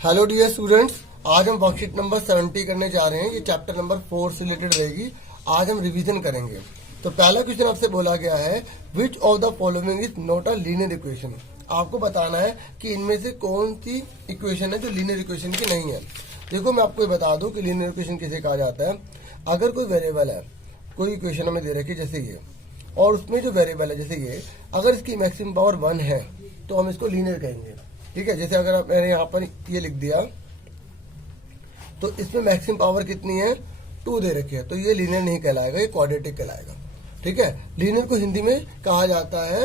Hello dear students, आज हम worksheet number 70 करने जा रहे हैं। ये चैप्टर नंबर 4 से रिलेटेड रहेगी। आज हम रिवीजन करेंगे। तो पहला क्वेश्चन आपसे बोला गया है, which of the following is not a linear equation. आपको बताना है कि इनमें से कौन सी इक्वेशन है जो लीनियर इक्वेशन की नहीं है। देखो, मैं आपको बता दूं कि लीनियर इक्वेशन किसे कहा जाता है। अगर कोई वेरिएबल है, कोई इक्वेशन हमें दे रखी है जैसे ये, और उसमें जो वेरिएबल है जैसे ये, अगर इसकी मैक्सिमम पावर 1 है तो हम इसको लीनियर कहेंगे। ठीक है, जैसे अगर मैंने यहाँ पर ये लिख दिया तो इसमें मैक्सिमम पावर कितनी है, 2 दे रखी है, तो ये लीनियर नहीं कहलाएगा, ये क्वाड्रेटिक कहलाएगा। ठीक है, लीनियर को हिंदी में कहा जाता है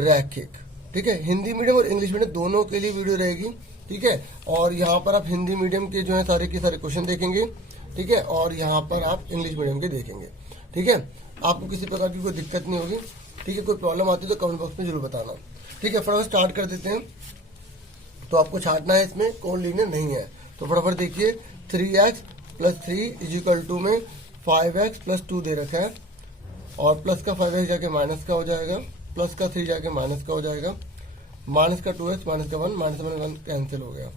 रैखिक। ठीक है, हिंदी मीडियम और इंग्लिश मीडियम दोनों के लिए वीडियो रहेगी। ठीक है, और यहाँ पर आप हिंदी मीडियम के जो है सारे के सारे क्वेश्चन देखेंगे। ठीक है, और यहाँ पर आप इंग्लिश मीडियम के देखेंगे। ठीक है, आपको किसी प्रकार की कोई दिक्कत नहीं होगी। ठीक है, कोई प्रॉब्लम आती है तो कमेंट बॉक्स में जरूर बताना। ठीक है, फटाफट स्टार्ट कर देते हैं। तो आपको छांटना है इसमें कौन लीनियर नहीं है। तो फटाफट देखिए, 3x plus 3 is equal to में 5x प्लस 2 दे रखा है, और प्लस का 5x जाके माइनस का हो जाएगा, प्लस का 3 जाके माइनस का हो जाएगा, माइनस का 2x माइनस का 1, माइनस में 1 कैंसिल हो गया।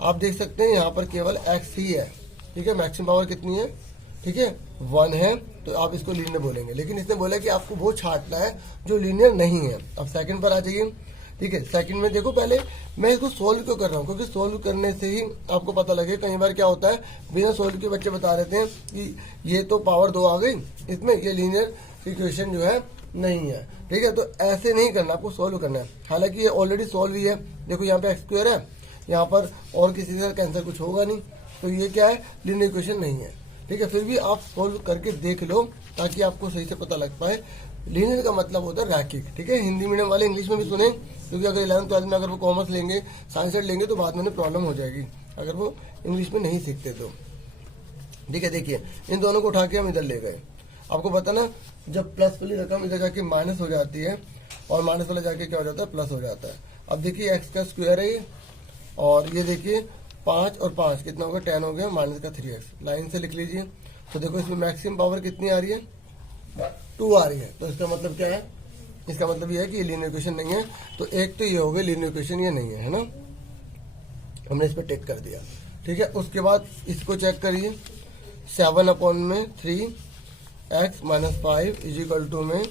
आप देख सकते हैं यहाँ पर केवल x ही है। ठीक है, मैक्सिमम पावर कितनी है, ठीक है 1 है, तो आप इसको लीनियर बोलेंगे। लेकिन इसने बोला कि आपको वो छांटना है जो लीनियर नहीं है। अब सेकंड पर आ जाइए। ठीक है, सेकंड में देखो, पहले मैं इसको सोल्व क्यों कर रहा हूँ, क्योंकि सोल्व करने से ही आपको पता लगे। कई बार क्या होता है, बिना सोल्व के बच्चे बता देते हैं कि ये तो पावर 2 आ गई, इसमें ये लीनियर इक्वेशन जो है नहीं है। ठीक है, तो ऐसे नहीं करना, आपको सोल्व करना है। हालांकि ये ऑलरेडी सोल्व ही है। देखो, यहाँ पे x² है, यहाँ पर और किसी से कैंसिल कुछ होगा नहीं, तो ये क्या है, लीनियर इक्वेशन नहीं है। ठीक है, फिर भी आप सोल्व करके देख लो ताकि आपको सही से पता लग पाए। लीनियर का मतलब होता है रैखिक। ठीक है, हिंदी मीडियम वाले इंग्लिश में भी सुने, क्योंकि अगर 11th 12th में अगर वो कॉमर्स लेंगे, साइंस लेंगे, तो बाद में प्रॉब्लम हो जाएगी अगर वो इंग्लिश में नहीं सीखते तो। ठीक है, देखिए इन दोनों को उठा के हम इधर ले गए। आपको पता ना, जब प्लस वाली रकम इधर जाके माइनस हो जाती है और माइनस वाला जाके क्या हो जाता है, प्लस हो जाता है। अब देखिए, एक्स का स्क्वायर है ये, और ये देखिए 5 और 5 कितना होगा, 10 हो गया, माइनस का 3x लाइन से लिख लीजिए। तो देखो, इसमें मैक्सिमम पावर कितनी आ रही है, 2 आ रही है। तो इसका मतलब क्या है, इसका मतलब ये है कि ये लीनियर इक्वेशन नहीं है। तो एक तो ये हो गया लीनियर इक्वेशन, ये नहीं है ना, हमने इस पर टिक कर दिया। ठीक है, उसके बाद इसको चेक करिए, 7/3x minus 5 is equal to में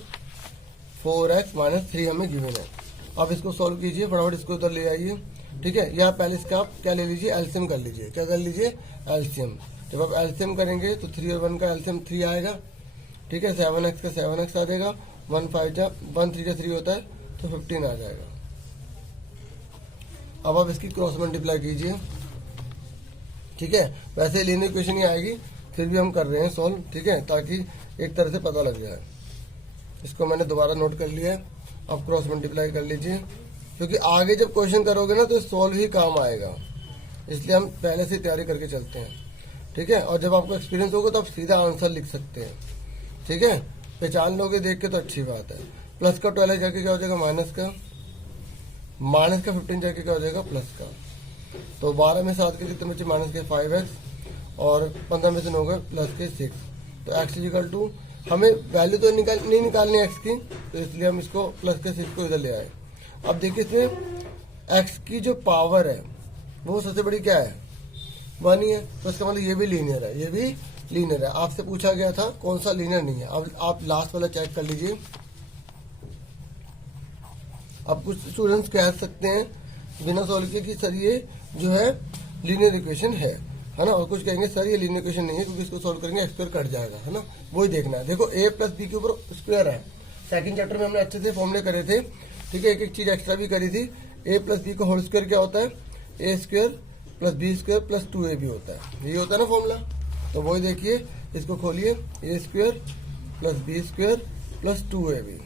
4x माइनस 3 हमें गिवन है। अब इसको सॉल्व कीजिए, फटाफट इसको उधर ले आइए। ठीक है, यहाँ पहले इसका आप क्या ले लीजिए, एलसीएम कर लीजिए। क्या कर लीजिए, एलसीएम। जब आप एलसीएम करेंगे तो 3 और 1 का एलसीएम 3 आएगा। ठीक है, 7x का 7x आ जाएगा, 1 3 का 3 होता है, तो 15 आ जाएगा। अब आप इसकी क्रॉस मल्टीप्लाई कीजिए। ठीक है, वैसे लीनियर इक्वेशन ही आएगी, फिर भी हम कर रहे हैं सॉल्व। ठीक है, ताकि एक तरह से पता लग जाए। इसको मैंने दोबारा नोट कर लिया है। अब क्रॉस मल्टीप्लाई कर लीजिए, क्योंकि आगे जब क्वेश्चन करोगे ना तो सॉल्व ही काम आएगा, इसलिए हम पहले से तैयारी करके चलते हैं। ठीक है, और जब आपको एक्सपीरियंस होगा तो आप सीधा आंसर लिख सकते हैं। ठीक है, पहचान लोगे देख के तो अच्छी बात है। प्लस का 12 जाके क्या हो जाएगा, माइनस का, माइनस का 15 जाके क्या हो जाएगा, प्लस का। तो 12 में 7 के कितने बचे, माइनस के 5x, और 15 में से 9 गए प्लस के 6। तो x इक्वल टू, हमें वैल्यू तो नहीं निकालनी x की, तो इसलिए हम इसको प्लस के 6 को इधर ले आए। अब देखिए, इसमें x की जो पावर है वो सबसे बड़ी क्या है, 1 ही है, तो इसका मतलब ये भी लीनियर है, ये भी लीनियर है। आपसे पूछा गया था कौन सा लीनियर नहीं है। अब आप लास्ट वाला चेक कर लीजिए। अब कुछ स्टूडेंट्स कह सकते हैं बिना सॉल्व किए कि सर ये जो है लीनियर इक्वेशन है ना, और कुछ कहेंगे सर ये लीनियर इक्वेशन नहीं है, क्योंकि इसको सॉल्व करेंगे x² कट जाएगा, है ना। वही देखना है। देखो, a प्लस बी के ऊपर स्क्वायर है। सेकंड चैप्टर में हमने अच्छे से फॉर्मूले करे थे। ठीक है, एक एक चीज एक्स्ट्रा भी करी थी। a प्लस बी का होल स्क्वायर क्या होता है, a² plus b² plus 2ab होता है, यही होता है ना फॉर्मूला। तो वही देखिए, इसको खोलिए, a² plus b² plus 2ab।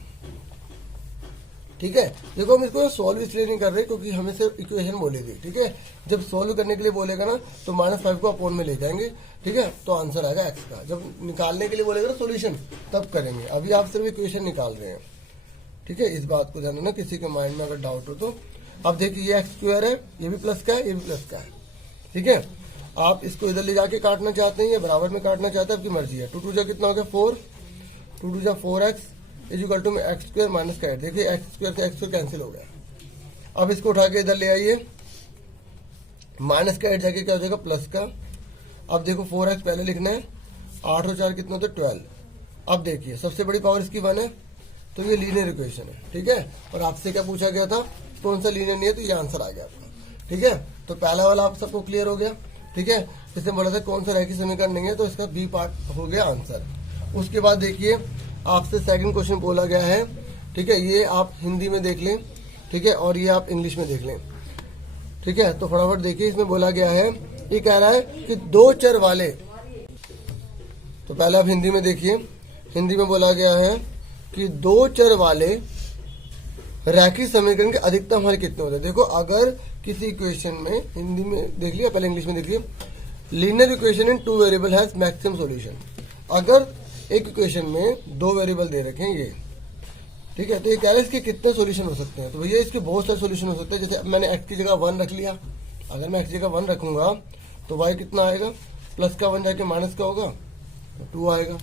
ठीक है, देखो हम इसको सॉल्व इसलिए नहीं कर रहे क्योंकि हमें सिर्फ इक्वेशन बोली थी। ठीक है, जब सॉल्व करने के लिए बोलेगा ना तो -5 को अपॉन में ले जाएंगे। ठीक है, तो आंसर आएगा x का। जब निकालने के लिए बोलेगा ना सोल्यूशन, तब करेंगे। अभी आप सिर्फ इक्वेशन निकाल रहे हैं। ठीक है, इस बात को ध्यान रखना, किसी के माइंड में अगर डाउट हो तो। अब देखिए, ये x² है, ये भी प्लस का है, ये भी प्लस का है। ठीक है, आप इसको इधर ले जाके काटना चाहते हैं या बराबर में काटना चाहते हैं, आपकी मर्जी है। 2 2 जा कितना हो गया, 4, 2 2 जा 4x इज इक्वल टू में x² माइनस का 8। देखिए, x² से x² कैंसिल हो गया। अब इसको उठा के इधर ले आइए, माइनस का 8 जाके क्या हो जाएगा प्लस का। अब देखो 4x पहले लिखना है, 8 और 4 कितना होता है 12। अब देखिए सबसे बड़ी पावर इसकी 1 है, तो ये लीनियर इक्वेशन है, ठीक है। और आपसे क्या पूछा गया था, कौन सा लीनियर नहीं है, तो ये आंसर आ गया आपका, ठीक है। तो पहला वाला आप सबको क्लियर हो गया, ठीक है। इसने बोला था कौन सा रैखिक समीकरण नहीं है, तो इसका बी पार्ट हो गया आंसर। उसके बाद देखिए आपसे सेकंड क्वेश्चन बोला गया है, ठीक है। ये आप हिंदी में देख लें, ठीक है, और ये आप इंग्लिश में देख लें, ठीक है। तो फटाफट देखिए, इसमें बोला गया है, ये कह रहा है कि दो चर वाले, तो पहले आप हिंदी में देखिए, हिंदी में बोला गया है कि दो चर वाले रैखिक समीकरण के अधिकतम हल कितने होते हैं। देखो अगर किसी इक्वेशन में, हिंदी में देख लिया, पहले इंग्लिश में देखिए, linear equation in 2 variable has maximum solution. अगर एक इक्वेशन में 2 वेरिएबल दे रखे हैं ये, ठीक है, तो ये कह रहा है इसके कितने सॉल्यूशन हो सकते हैं। तो भैया इसके बहुत सारे सॉल्यूशन हो सकते हैं। जैसे मैंने x की जगह 1 रख लिया, अगर मैं x की जगह 1 रखूंगा तो y कितना आएगा, प्लस का 1 जाके माइनस का होगा, तो 2 आएगा,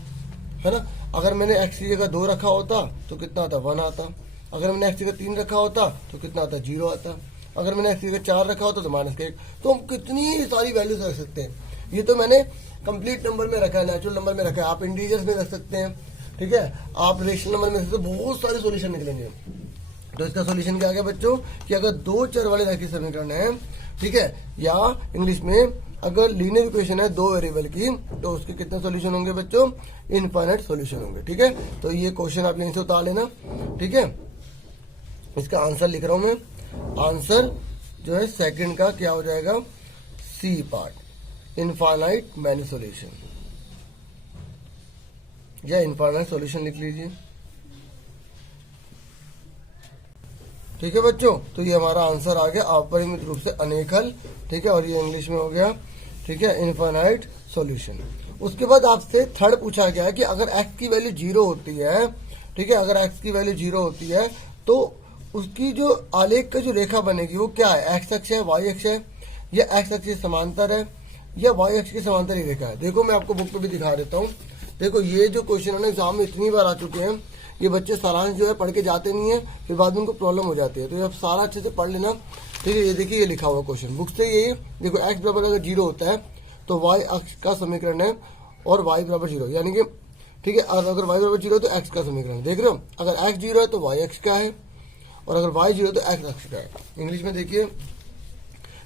है ना। अगर मैंने x की जगह 2 रखा होता तो कितना आता, 1 आता। अगर मैंने x की जगह 3 रखा होता तो कितना आता, 0 आता। अगर मैंने x की जगह 4 रखा होता तो माइनस का 1। तो हम कितनी सारी वैल्यूज रख सकते हैं। ये तो मैंने कंप्लीट नंबर में रखा है, नेचुरल नंबर में रखा है, आप इंटीजर्स में रख सकते हैं, ठीक है, आप रेशनल नंबर में रख सकते हैं, बहुत सारे सॉल्यूशन निकलेंगे। तो इसका सॉल्यूशन क्या आ गया बच्चों, कि अगर दो चर वाले रैखिक समीकरण है, ठीक है, या इंग्लिश में अगर लीनियर इक्वेशन है 2 वेरिएबल की, तो उसके कितने सॉल्यूशन होंगे बच्चों, इनफाइनाइट सॉल्यूशन होंगे, ठीक है। तो ये क्वेश्चन आप यहीं से उतार लेना, ठीक है। इसका आंसर लिख रहा हूं मैं, आंसर जो है सेकंड का क्या हो जाएगा, C part, infinite many solution, या इनफाइनाइट सॉल्यूशन लिख लीजिए, ठीक है बच्चों। तो ये हमारा आंसर आ गया, अपरिमित रूप से अनेक हल, ठीक है, और ये इंग्लिश में हो गया, ठीक है, इनफाइनाइट सॉल्यूशन। उसके बाद आपसे थर्ड पूछा गया कि अगर x की वैल्यू 0 होती है, ठीक है, अगर x की वैल्यू 0 होती है तो उसकी जो आलेख का जो रेखा बनेगी वो क्या है, x अक्ष है, y अक्ष है, या x अक्ष के समांतर है, या y अक्ष के समांतर ही रेखा है। देखो मैं आपको बुक पे भी दिखा देता हूँ। देखो ये जो क्वेश्चन है ना एग्जाम में इतनी बार आ चुके हैं, ये बच्चे सारांश जो है पढ़ के जाते नहीं है, फिर बाद में उनको प्रॉब्लम हो जाती है। तो आप सारा अच्छे से पढ़ लेना, ठीक है। ये देखिए ये लिखा हुआ क्वेश्चन बुक से, ये देखो x बराबर अगर 0 होता है तो y अक्ष का समीकरण है, और y बराबर 0, यानी कि ठीक है, अगर y बराबर 0 तो x का समीकरण, देख रहे हो, अगर x 0 है तो y अक्ष का है, और अगर y 0 तो x अक्ष का है। इंग्लिश में देखिए,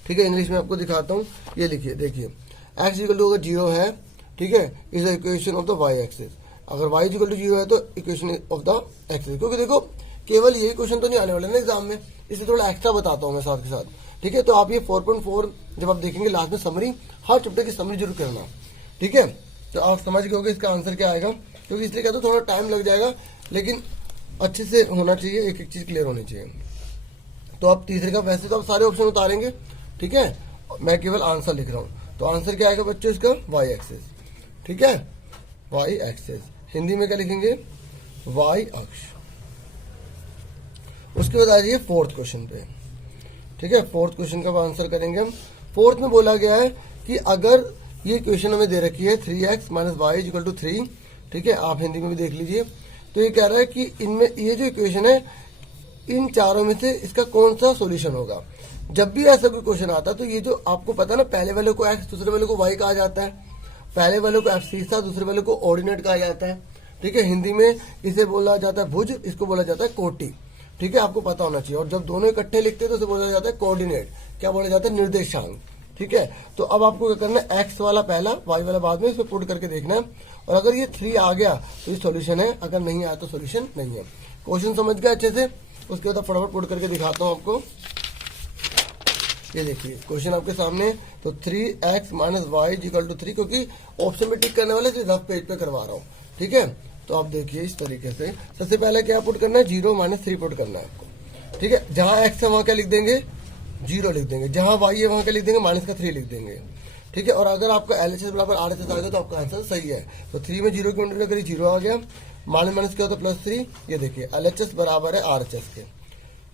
ठीक है, इंग्लिश में आपको दिखाता हूँ, ये लिखिए, देखिए x इक्वल टू अगर 0 है, ठीक है, is the equation of the y axis. अगर y इक्वल टू 0 है तो इक्वेशन ऑफ द एक्सिस, क्योंकि देखो केवल यही क्वेश्चन तो नहीं आने वाले ना एग्जाम में, इसलिए थोड़ा एक्स्ट्रा बताता हूँ मैं साथ के साथ, ठीक है। तो आप ये 4.4 जब आप देखेंगे लास्ट में समरी, हर चैप्टर की समरी जरूर करना, ठीक है। तो आप समझ गए होंगे इसका आंसर क्या आएगा, क्योंकि इसलिए कहते थोड़ा टाइम लग जाएगा, लेकिन अच्छे से होना चाहिए, एक एक चीज क्लियर होनी चाहिए। तो आप तीसरे का, वैसे तो आप सारे ऑप्शन उतारेंगे, ठीक है, मैं केवल आंसर लिख रहा हूँ। तो आंसर क्या आएगा बच्चों इसका, y एक्सिस, ठीक है, y एक्सिस, हिंदी में क्या लिखेंगे, y अक्ष। उसके बाद आ जाइए फोर्थ क्वेश्चन पे, ठीक है। फोर्थ क्वेश्चन का आंसर करेंगे हम। फोर्थ में बोला गया है कि अगर ये क्वेश्चन हमें दे रखी है 3x minus Y equal to 3, ठीक है, आप हिंदी में भी देख लीजिए। तो ये कह रहा है कि इनमें ये जो इक्वेशन है, इन चारों में से इसका कौन सा सॉल्यूशन होगा। जब भी ऐसा कोई क्वेश्चन आता है तो ये जो आपको पता है ना, पहले वाले को x, दूसरे वाले को y कहा जाता है, पहले वाले को एब्सिसा, दूसरे वाले को ऑर्डिनेट कहा जाता है, ठीक है। हिंदी में इसे बोला जाता है भुज, इसको बोला जाता है कोटि, ठीक है, आपको पता होना चाहिए। और जब दोनों इकट्ठे लिखते हैं तो उसे बोला जाता है कोऑर्डिनेट, क्या बोला जाता है, निर्देशांक, ठीक है। तो अब आपको क्या करना है, x वाला पहला, y वाला बाद में, इसमें पुट करके देखना है, और अगर ये 3 आ गया तो ये सॉल्यूशन है, अगर नहीं आया तो सॉल्यूशन नहीं है। क्वेश्चन समझ गया अच्छे से। उसके बाद फटाफट पुट करके दिखाता हूँ आपको। ये देखिए क्वेश्चन आपके सामने, तो 3x minus Y equal to 3, क्योंकि ऑप्शन में टिक करने वाले रफ पेज पे करवा रहा हूँ, ठीक है। तो आप देखिए इस तरीके से, सबसे पहले क्या पुट करना है, 0 माइनस 3 पुट करना है आपको, ठीक है। जहां x है वहां क्या लिख देंगे, 0 लिख देंगे, जहां y है वहां क्या लिख देंगे, माइनस का 3 लिख देंगे, ठीक है। और अगर आपका LHS बराबर RHS आ गया तो आपका आंसर सही है। तो 3 में 0 की मल्टीप्लाई करिए, 0 आ गया, माइनस माइनस क्या होता है, +3। ये देखिए LHS बराबर है RHS के,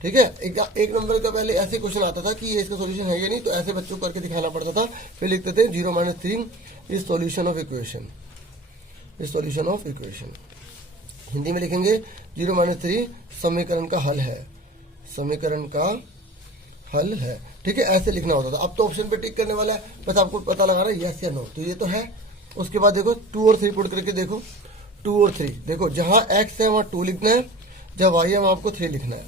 ठीक है। एक नंबर का पहले ऐसे क्वेश्चन आता था कि ये इसका सॉल्यूशन है या नहीं, तो ऐसे बच्चों करके दिखाना पड़ता था, फिर लिखते थे 0 minus 3 is solution of equation, is solution of equation. Hindi में लिखेंगे 0 माइनस 3 समीकरण का हल है, समीकरण का हल है। ठीक है, ऐसे लिखना होता था। अब तो ऑप्शन पे टिक करने वाला है, बस आपको पता लगाना है यस या नो, तो ये तो है। उसके बाद देखो 2 और 3 पुट करके देखो, 2 और 3 देखो, जहाँ x है वहाँ 2 लिखना है, जहाँ y है वहाँ आपको 3 लिखना है।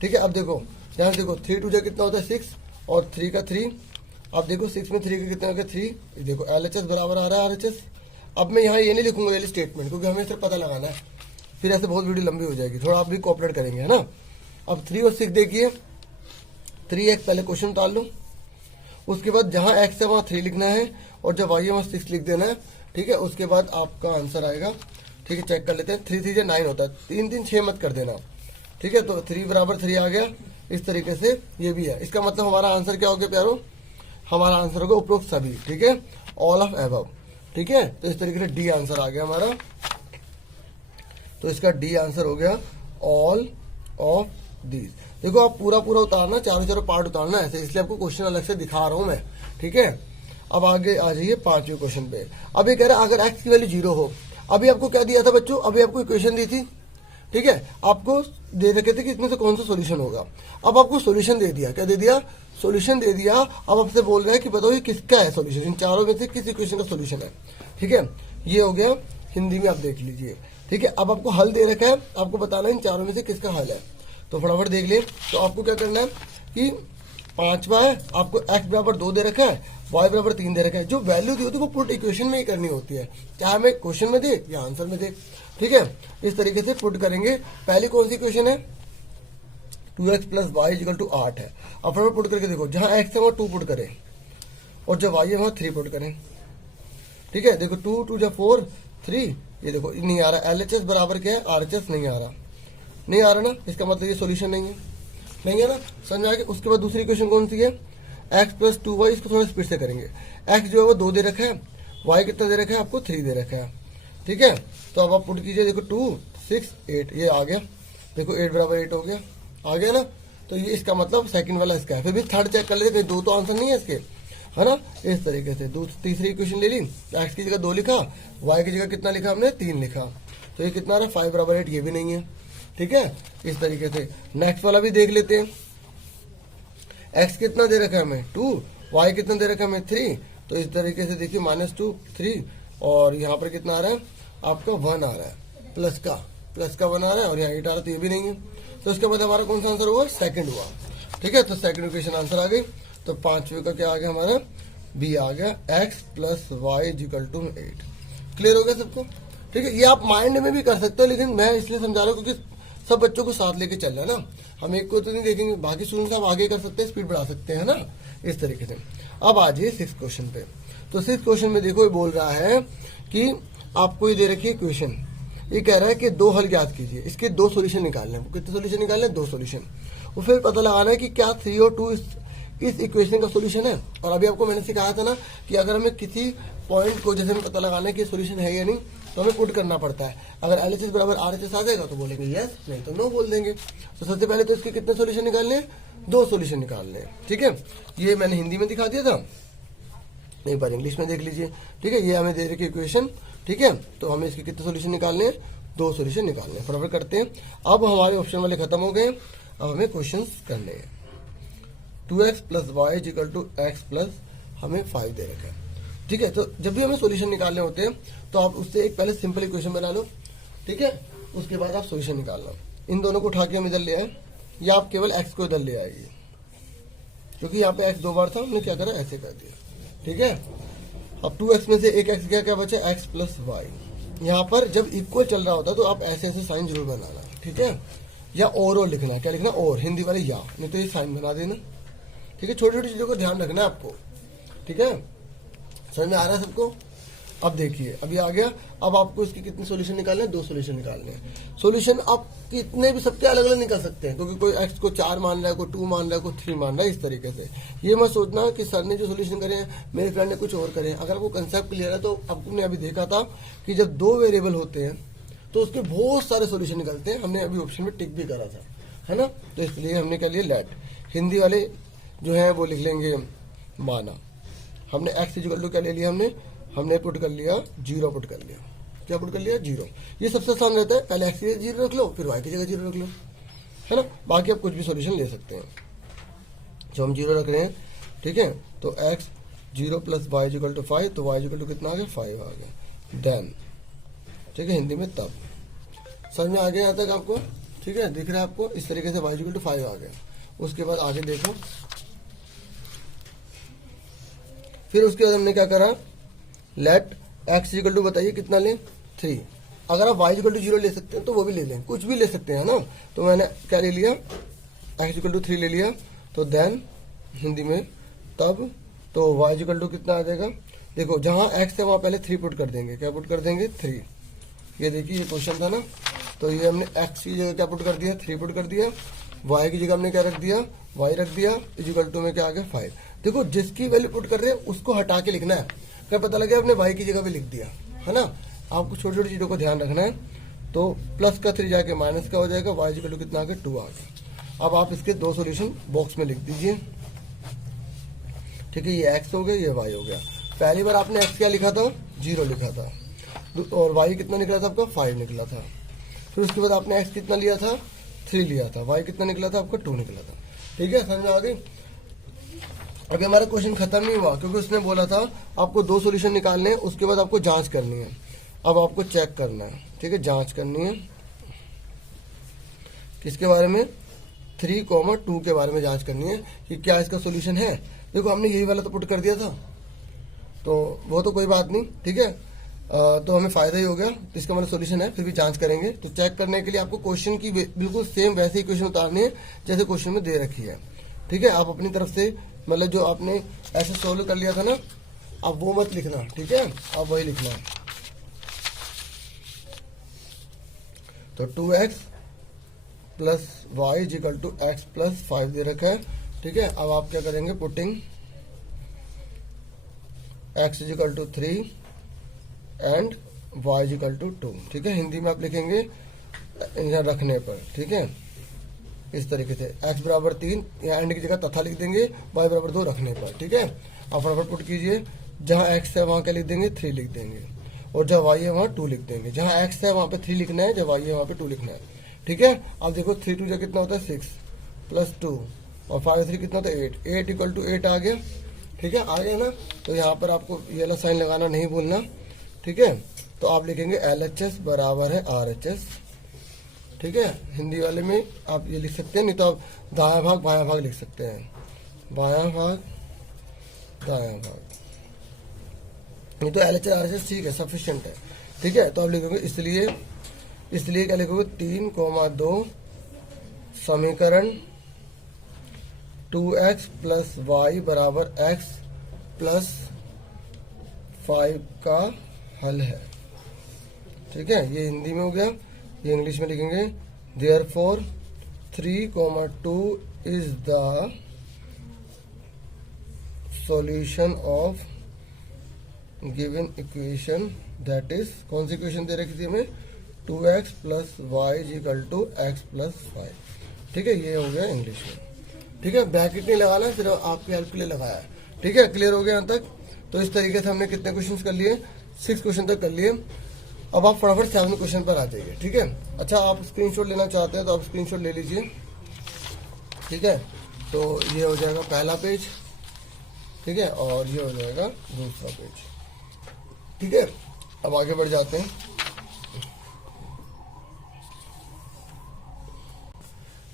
ठीक है, अब देखो यहाँ देखो 3 2 कितना होता है 6 और 3 का 3। अब देखो 6 में 3 का कितना हो गया 3। देखो LHS बराबर आ रहा है RHS। अब मैं यहाँ ये नहीं लिखूंगा रियल स्टेटमेंट, क्योंकि हमें सिर्फ पता लगाना है, फिर ऐसे बहुत वीडियो लंबी हो जाएगी, थोड़ा आप भी कोऑपरेट करेंगे, है ना। अब 3 और 6 देखिए, 3x पहले क्वेश्चन उतार लो, उसके बाद जहाँ x है वहाँ 3 लिखना है और जब y है वहाँ 6 लिख देना है। ठीक है, उसके बाद आपका आंसर आएगा। ठीक है, चेक कर लेते हैं। 3 3 से 9 होता है, 3 3 6 मत कर देना। ठीक है, तो 3 बराबर 3 आ गया। इस तरीके से ये भी है। इसका मतलब हमारा आंसर क्या हो गया प्यारो, हमारा आंसर होगा उपरोक्त सभी। ठीक है, ऑल ऑफ एबव। ठीक है, तो इस तरीके से डी आंसर आ गया हमारा। तो इसका डी आंसर हो गया ऑल ऑफ दीज। देखो आप पूरा पूरा उतारना, चारों चारों पार्ट उतारना ऐसे, इसलिए आपको क्वेश्चन अलग से दिखा रहा हूं मैं। ठीक है, अब आगे आ जाइए 5वें क्वेश्चन पे। अब ये कह रहा है अगर x की वैल्यू 0 हो। अभी आपको क्या दिया था बच्चों, अभी आपको इक्वेशन दी थी। ठीक है, आपको दे रखे थे कि इसमें से कौन सा सोल्यूशन होगा। अब आपको सोल्यूशन दे दिया, क्या दे दिया, सोल्यूशन दे दिया। अब आपसे बोल रहा है कि बताओ ये किसका है सोल्यूशन, इन चारों में से किस इक्वेशन का सोल्यूशन है। ठीक है, ये हो गया, हिंदी में आप देख लीजिए। ठीक है, अब आपको हल दे रखा है, आपको बताना है इन चारों में से किसका हल है। तो फटाफट देख ले। तो आपको क्या करना है कि 5वां है, आपको x बराबर 2 दे रखा है, y बराबर 3 दे रखा है। जो वैल्यू दी होती है वो पुट इक्वेशन में ही करनी होती है, चाहे हमें क्वेश्चन में दे या आंसर में दे। ठीक है, इस तरीके से पुट करेंगे। पहली कौन सी इक्वेशन है, 2x plus Y equal to 8 है। अब फटाफट पुट करके देखो, जहां x है वहां 2 पुट करें और जब y है वहां 3 पुट करें। ठीक है, देखो 2 2 4 3, ये देखो नहीं आ रहा। LHS बराबर क्या है, RHS नहीं आ रहा, नहीं आ रहा ना, इसका मतलब ये सॉल्यूशन नहीं है, नहीं है ना, समझ आ गया। उसके बाद दूसरी क्वेश्चन कौन सी है, x प्लस 2y, इसको थोड़ा स्पीड से करेंगे। x जो है वो 2 दे रखा है, y कितना दे रखा है आपको 3 दे रखा है। ठीक है, तो अब आप पुट कीजिए, देखो 2 6 8, ये आ गया। देखो 8 बराबर 8 हो गया, आ गया ना। तो ये इसका मतलब सेकंड वाला इसका है। फिर भी थर्ड चेक कर लेते, कहीं 2 तो आंसर नहीं है इसके, है ना। इस तरीके से तीसरी इक्वेशन ले ली, x की जगह 2 लिखा, y की जगह कितना लिखा हमने 3 लिखा। तो ये कितना आ रहा है 5 बराबर 8, ये भी नहीं है। ठीक है, इस तरीके से नेक्स्ट वाला भी देख लेते हैं। x कितना दे रखा है हमें 2, y कितना दे रखा है हमें 3। तो इस तरीके से देखिए -2 3, और यहाँ पर कितना आ रहा है आपका 1 आ रहा है, प्लस का 1 आ रहा है, और यहाँ 8 आ रहा है, तो ये भी नहीं है। तो इसके बाद हमारा कौन सा आंसर हुआ, सेकंड हुआ। ठीक है, तो सेकंड इक्वेशन आंसर आ गई। तो 5वें का क्या आ गया हमारा, बी आ गया, x plus Y equal to 8। Clear हो गया सबको। ठीक है, ये आप माइंड में भी कर सकते हो, लेकिन मैं इसलिए समझा रहा हूँ क्योंकि सब बच्चों को साथ लेके चल रहा है ना, हम एक को तो नहीं देखेंगे, बाकी स्टूडेंट्स आप आगे कर सकते हैं, स्पीड बढ़ा सकते हैं ना, इस तरीके से। अब आ जाइए 6th क्वेश्चन पे। तो 6th क्वेश्चन में देखो, ये बोल रहा है कि आपको ये दे रखी है क्वेश्चन, ये कह रहा है कि 2 हल ज्ञात कीजिए, इसके 2 सोल्यूशन निकालने हैं। कितने सोल्यूशन निकालने हैं, 2 सोल्यूशन। और फिर पता लगाना है कि क्या 3 और 2 इस इक्वेशन का सोल्यूशन है। और अभी आपको मैंने सिखाया था ना कि अगर हमें किसी पॉइंट को जैसे हमें पता लगाना है कि सोल्यूशन है या नहीं, तो हमें पुट करना पड़ता है। अगर LHS बराबर RHS आ जाएगा तो बोलेंगे यस, नहीं तो नो बोल देंगे। तो सबसे पहले तो इसके कितने सोल्यूशन निकालने हैं, 2 सोल्यूशन निकालने हैं। ठीक है, ये मैंने हिंदी में दिखा दिया था, एक बार इंग्लिश में देख लीजिए। ठीक है, ये हमें दे रखी इक्वेशन। ठीक है, तो हमें इसके कितने सोल्यूशन निकालने हैं, 2 सोल्यूशन निकालने हैं। फटाफट करते हैं। अब हमारे ऑप्शन वाले खत्म हो गए, अब हमें क्वेश्चन करने हैं। 2x plus Y equal to x plus हमें 5 दे रखा है। ठीक है, तो जब भी हमें सॉल्यूशन निकालने होते हैं तो आप उससे एक पहले सिंपल इक्वेशन बना लो। ठीक है, उसके बाद आप सॉल्यूशन निकालना। इन दोनों को उठा के हम इधर ले आए, या आप केवल x को इधर ले आएगी, क्योंकि यहाँ पे x 2 बार था, हमने क्या करा ऐसे कर दिया। ठीक है, अब 2x में से एक x गया, क्या बचा x प्लस वाई। यहाँ पर जब इक्वल चल रहा होता तो आप ऐसे ऐसे साइन जरूर बनाना। ठीक है, या और लिखना है, क्या लिखना, और हिंदी वाले या, नहीं तो ये साइन बना देना। ठीक है, छोटी छोटी चीजों को ध्यान रखना है आपको। ठीक है, समझ में आ रहा है सबको। अब देखिए, अभी आ गया। अब आपको इसके कितने सॉल्यूशन निकालने हैं, 2 सॉल्यूशन निकालने हैं। सॉल्यूशन आप कितने भी सबके अलग अलग निकाल सकते हैं, क्योंकि कोई x को 4 मान रहा है, कोई 2 मान रहा है, कोई 3 मान रहा है, इस तरीके से। ये मत सोचना कि सर ने जो सॉल्यूशन करे हैं मेरे फ्रेंड ने कुछ और करे हैं। अगर आपको कंसेप्ट क्लियर है तो आपने अभी देखा था कि जब 2 वेरिएबल होते हैं तो उसके बहुत सारे सॉल्यूशन निकलते हैं। हमने अभी ऑप्शन में टिक भी करा था, है ना। तो इसलिए हमने क्या लिया, लेट। हिंदी वाले जो है वो लिख लेंगे माना। हमने x इक्वल टू क्या ले लिया, हमने पुट कर लिया 0 पुट कर लिया। क्या पुट कर लिया, 0। ये सबसे आसान रहता है, पहले x की जगह 0 रख लो, फिर y की जगह 0 रख लो, है ना। बाकी आप कुछ भी सॉल्यूशन ले सकते हैं। जो हम 0 रख रहे हैं, ठीक है। तो x 0 plus Y equal to 5, तो y इक्वल टू कितना आ गया, 5 आ गया। देन, ठीक है, हिंदी में तब। समझ में आ गया यहाँ तक आपको, ठीक है, दिख रहा है आपको, इस तरीके से y इक्वल टू 5 आ गया। उसके बाद आगे देखो, फिर उसके बाद हमने क्या करा, लेट x इक्वल टू बताइए कितना लें, 3। अगर आप y इक्वल टू 0 ले सकते हैं तो वो भी ले लें, कुछ भी ले सकते हैं ना। तो मैंने क्या ले लिया, x इक्वल टू 3 ले लिया। तो देन हिंदी में तब, तो y इक्वल टू कितना आ जाएगा, देखो जहां x है वहां पहले 3 पुट कर देंगे। क्या पुट कर देंगे, 3। ये देखिए ये क्वेश्चन था ना, तो ये हमने x की जगह क्या पुट कर दिया, 3 पुट कर दिया। y की जगह हमने क्या रख दिया, y रख दिया, इक्वल टू में क्या आ गया, 5। देखो जिसकी वैल्यू पुट कर रहे हैं उसको हटा के लिखना है। क्या पता लगे आपने y की जगह भी लिख दिया, है ना। आपको छोटी छोटी चीजों को ध्यान रखना है। तो प्लस का 3 जाके माइनस का हो जाएगा, y इक्वल टू कितना आ गया, 2 आ गया। अब आप इसके 2 सॉल्यूशन बॉक्स में लिख दीजिए, ठीक है। ये x हो गया, ये y हो गया। पहली बार आपने x क्या लिखा था, 0 लिखा था, और y कितना निकला था आपका, 5 निकला था। फिर उसके बाद आपने x कितना लिया था, 3 लिया था, y कितना निकला था आपका, 2 निकला था, ठीक है। समझ में आ गई। अभी हमारा क्वेश्चन खत्म नहीं हुआ, क्योंकि उसने बोला था आपको 2 सॉल्यूशन निकालने हैं, उसके बाद आपको जांच करनी है। अब आपको चेक करना है, ठीक है, जांच करनी है किसके बारे में, 3,2 के बारे में जांच करनी है कि क्या इसका सॉल्यूशन है। देखो हमने यही वाला तो पुट कर दिया था, तो वो तो कोई बात नहीं, ठीक है। तो हमें फायदा ही हो गया, तो इसका मतलब सॉल्यूशन है, फिर भी जांच करेंगे। तो चेक करने के लिए आपको क्वेश्चन की बिल्कुल सेम वैसे ही क्वेश्चन उतारनी है जैसे क्वेश्चन में दे रखी है, ठीक है। आप अपनी तरफ से मतलब जो आपने ऐसे सोल्व कर लिया था ना, आप वो मत लिखना, ठीक है, आप वही लिखना है। तो 2x plus Y equal to X plus 5 दे रखा है, ठीक है। अब आप क्या करेंगे, putting x equal to 3 and y equal to 2, ठीक है। हिंदी में आप लिखेंगे यहाँ रखने पर, ठीक है, इस तरीके से x बराबर 3, यहाँ एंड की जगह तथा लिख देंगे, y बराबर 2 रखने पर, ठीक है। आप फटाफट पुट कीजिए, जहाँ x है वहाँ क्या लिख देंगे, 3 लिख देंगे, और जहाँ y है वहाँ 2 लिख देंगे। जहाँ x है वहाँ पे 3 लिखना है, जहाँ y है वहाँ पे 2 लिखना है, ठीक है। अब देखो 3 2 कितना होता है, 6 प्लस 2 और 5 3 कितना होता है, 8। 8 इक्वल टू 8 आ गया, ठीक है, आ गया ना। तो यहाँ पर आपको ये वाला साइन लगाना नहीं भूलना, ठीक है। तो आप लिखेंगे LHS बराबर है RHS, ठीक है। हिंदी वाले में आप ये लिख सकते हैं, नहीं तो आप दायां भाग बायां भाग लिख सकते हैं, बायां भाग दायां भाग, नहीं तो LHS RHS ठीक है, सफिशिएंट है, ठीक है। तो आप लिखोगे इसलिए क्या लिखोगे, 3,2 समीकरण 2x प्लस वाई बराबर x प्लस 5 का हल है, ठीक है। ये हिंदी में हो गया, ये इंग्लिश में लिखेंगे, therefore 3,2 is the solution of given equation, that is, कौन सी इक्वेशन दे रखी थी हमें, 2x plus Y equal to X plus 5, ठीक है। ये हो गया इंग्लिश में, ठीक है। ब्रैकेट नहीं लगाना, सिर्फ आपकी हेल्प के लिए लगाया है, ठीक है। क्लियर हो गया यहाँ तक। तो इस तरीके से हमने कितने क्वेश्चन कर लिए, 6 क्वेश्चन तक कर लिए। अब आप फटाफट 7 क्वेश्चन पर आ जाइए, ठीक है। अच्छा, आप स्क्रीनशॉट लेना चाहते हैं तो आप स्क्रीनशॉट ले लीजिए, ठीक है। तो ये हो जाएगा पहला पेज, ठीक है, और ये हो जाएगा दूसरा पेज, ठीक है। अब आगे बढ़ जाते हैं।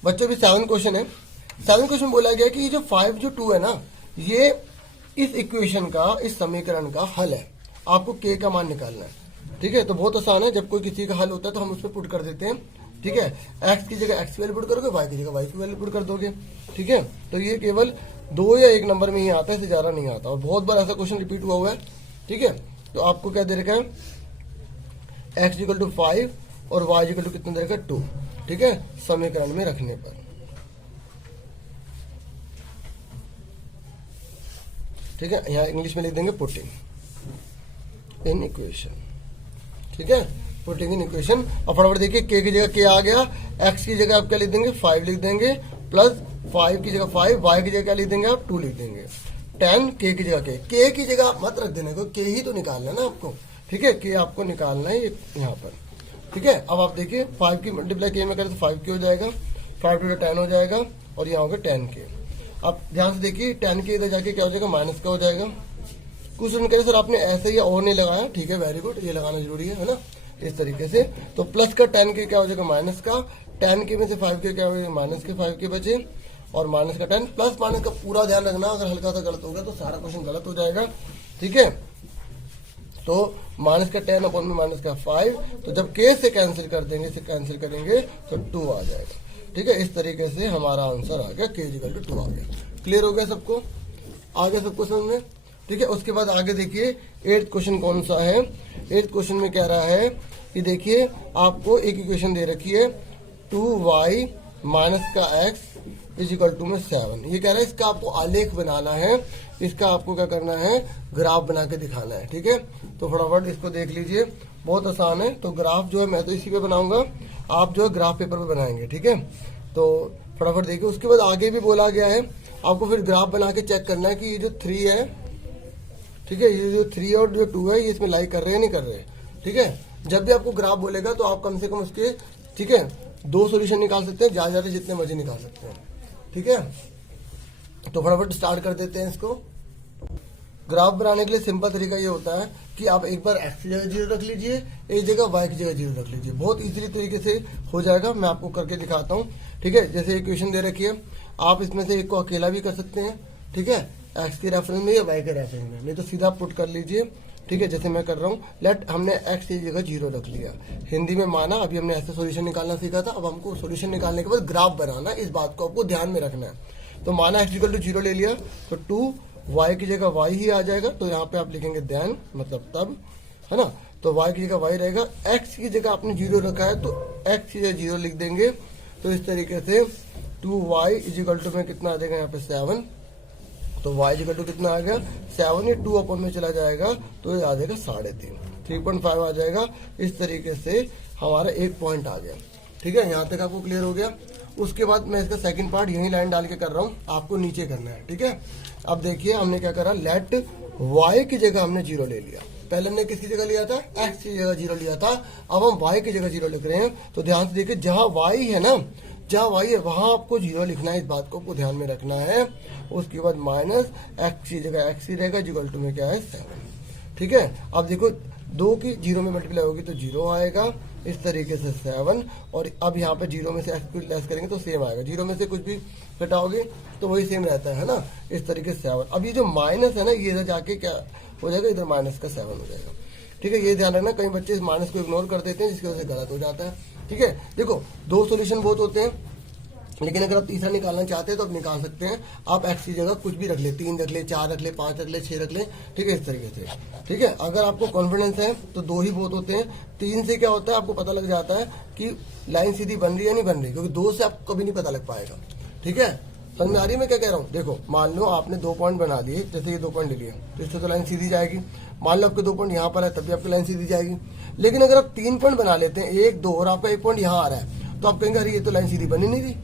बच्चों भी 7 क्वेश्चन है। 7 क्वेश्चन बोला गया कि ये जो 5 जो 2 है ना, ये इस इक्वेशन का, इस समीकरण का हल है। आपको k का मान निकालना है, ठीक है। तो बहुत आसान है, जब कोई किसी का हल होता है तो हम उसमें पुट कर देते हैं, ठीक है। x की जगह x की वैल्यू पुट करोगे, y की जगह y की वैल्यू पुट कर दोगे, ठीक है। तो ये केवल 2 या 1 नंबर में ही आता है, इससे ज्यादा नहीं आता, और बहुत बार ऐसा क्वेश्चन रिपीट हुआ है, ठीक है। तो आपको क्या दे रखा है, x इक्वल टू 5 और y इक्वल टू कितना दे रखा है, 2, ठीक है, समीकरण में रखने पर, ठीक है। यहाँ इंग्लिश में लिख देंगे पुटिंग इन इक्वेशन, ठीक है, पुटिंग इन इक्वेशन। और फटाफट देखिए, k की जगह k आ गया, x की जगह आप क्या लिख देंगे, 5 लिख देंगे, प्लस 5 की जगह 5, y की जगह क्या लिख देंगे आप, 2 लिख देंगे, 10 k की जगह k की जगह मत रख देने को, k ही तो निकालना है ना आपको, ठीक है। k आपको निकालना है यहाँ पर, ठीक है। अब आप देखिए 5 की मल्टीप्लाई k में करें तो 5 k हो जाएगा, 5 टू 10 हो जाएगा, और यहाँ होगा 10 k। अब ध्यान से देखिए, 10 के इधर जाके क्या हो जाएगा, माइनस का हो जाएगा। कुछ उन्होंने कहा सर आपने ऐसे ही और नहीं लगाया, ठीक है, वेरी गुड, ये लगाना जरूरी है ना, इस तरीके से। तो प्लस का 10 के क्या हो जाएगा, माइनस का 10 के में से 5 के क्या हो जाएगा, माइनस के 5 के बचे, और माइनस का 10, प्लस माइनस का पूरा ध्यान रखना, अगर हल्का सा गलत हो गया तो सारा क्वेश्चन गलत हो जाएगा, ठीक है। तो माइनस का 10 अपॉन में माइनस का 5, तो जब के से कैंसिल कर देंगे, इसे कैंसिल करेंगे तो 2 आ जाएगा, ठीक है। इस तरीके से हमारा आंसर आ गया, के इक्वल टू 2 आ गया। क्लियर हो गया सबको, आ गया सबको समझ में, ठीक है। उसके बाद आगे देखिए 8th क्वेश्चन कौन सा है। 8th क्वेश्चन में कह रहा है कि देखिए आपको एक इक्वेशन दे रखी है 2y माइनस का x इज इक्वल टू में 7। ये कह रहा है इसका आपको आलेख बनाना है, इसका आपको क्या करना है, ग्राफ बना के दिखाना है, ठीक है। तो फटाफट इसको देख लीजिए, बहुत आसान है। तो ग्राफ जो है मैं तो इसी पे बनाऊंगा, आप जो है ग्राफ पेपर पे बनाएंगे, ठीक है। तो फटाफट देखिए, उसके बाद आगे भी बोला गया है आपको फिर ग्राफ बना के चेक करना है कि ये जो 3 है, ठीक है, ये जो 3 और जो 2 है ये इसमें लाइक कर रहे हैं नहीं कर रहे, ठीक है। जब भी आपको ग्राफ बोलेगा तो आप कम से कम उसके, ठीक है, 2 सॉल्यूशन निकाल सकते हैं, ज्यादा जितने मर्जी निकाल सकते हैं, ठीक है। तो फटाफट स्टार्ट कर देते हैं इसको। ग्राफ बनाने के लिए सिंपल तरीका ये होता है कि आप एक बार x की जगह 0 रख लीजिए, एक जगह y की जगह 0 रख लीजिए, बहुत इजीली तरीके से हो जाएगा। मैं आपको करके दिखाता हूँ, ठीक है। जैसे इक्वेशन दे रखी है, आप इसमें से एक को अकेला भी कर सकते हैं, ठीक है, x के रेफरेंस में या y के रेफरेंस में, नहीं तो सीधा पुट कर लीजिए, ठीक है, जैसे मैं कर रहा हूँ। लेट हमने x की जगह 0 रख लिया, हिंदी में माना, अभी हमने ऐसे सॉल्यूशन निकालना सीखा था, अब हमको सॉल्यूशन निकालने के बाद ग्राफ बनाना, इस बात को आपको ध्यान में रखना है। तो माना x इक्वल टू 0 ले लिया, तो 2 y की जगह y ही आ जाएगा, तो यहाँ पे आप लिखेंगे देन, मतलब तब, है ना। तो y की जगह y रहेगा, x की जगह आपने 0 रखा है तो x की जगह 0 लिख देंगे। तो इस तरीके से 2y इज इक्वल टू में कितना आ जाएगा यहाँ पे 7, तो y इज इक्वल टू कितना आ गया 7, ये 2 अपॉन में चला जाएगा तो ये आ जाएगा 3.5, 3.5 आ जाएगा। इस तरीके से हमारा एक पॉइंट आ गया, ठीक है। यहाँ तक आपको क्लियर हो गया। उसके बाद मैं इसका सेकंड पार्ट यही लाइन डाल के कर रहा हूँ, आपको नीचे करना है, ठीक है। अब देखिए हमने क्या करा, लेट y की जगह हमने 0 ले लिया, पहले हमने किसकी जगह लिया था, x की जगह 0 लिया था, अब हम y की जगह 0 लिख रहे हैं। तो ध्यान से देखिए, जहां y है ना, जहां y है वहां आपको 0 लिखना है, इस बात को आपको ध्यान में रखना है। उसके बाद माइनस x की जगह x ही रहेगा, इक्वल टू में क्या है 7, ठीक है। अब देखो 2 की 0 में मल्टीप्लाई होगी तो 0 आएगा, इस तरीके से 7, और अब यहाँ पे 0 में से x को लेस करेंगे तो सेम आएगा, 0 में से कुछ भी घटाओगे तो वही सेम रहता है ना, इस तरीके से 7। अब ये जो माइनस है ना, ये इधर जाके क्या हो जाएगा, इधर माइनस का 7 हो जाएगा, ठीक है। ये ध्यान रखना, कई बच्चे इस माइनस को इग्नोर कर देते हैं जिसकी वजह से गलत हो जाता है, ठीक है। देखो 2 सॉल्यूशन बहुत होते हैं, लेकिन अगर आप तीसरा निकालना चाहते हैं तो आप निकाल सकते हैं। आप x की जगह कुछ भी रख ले, 3 रख ले, 4 रख ले, 5 रख ले, 6 रख ले, ठीक है, इस तरीके से, ठीक है। अगर आपको कॉन्फिडेंस है तो 2 ही बहुत होते हैं, 3 से क्या होता है आपको पता लग जाता है कि लाइन सीधी बन रही है या नहीं बन रही, क्योंकि 2 से आपको कभी नहीं पता लग पाएगा, ठीक है। समझ में आ रही है मैं क्या कह रहा हूँ। देखो मान लो आपने 2 पॉइंट बना लिए, जैसे ये 2 पॉइंट ले लिए, तो इससे तो लाइन सीधी जाएगी। मान लो आपके 2 पॉइंट यहाँ पर है, तभी आपकी लाइन सीधी जाएगी। लेकिन अगर आप 3 पॉइंट बना लेते हैं, 1, 2 और आपका 1 पॉइंट यहाँ आ रहा है, तो आप कहेंगे अरे ये तो लाइन सीधी बनी नहीं रही,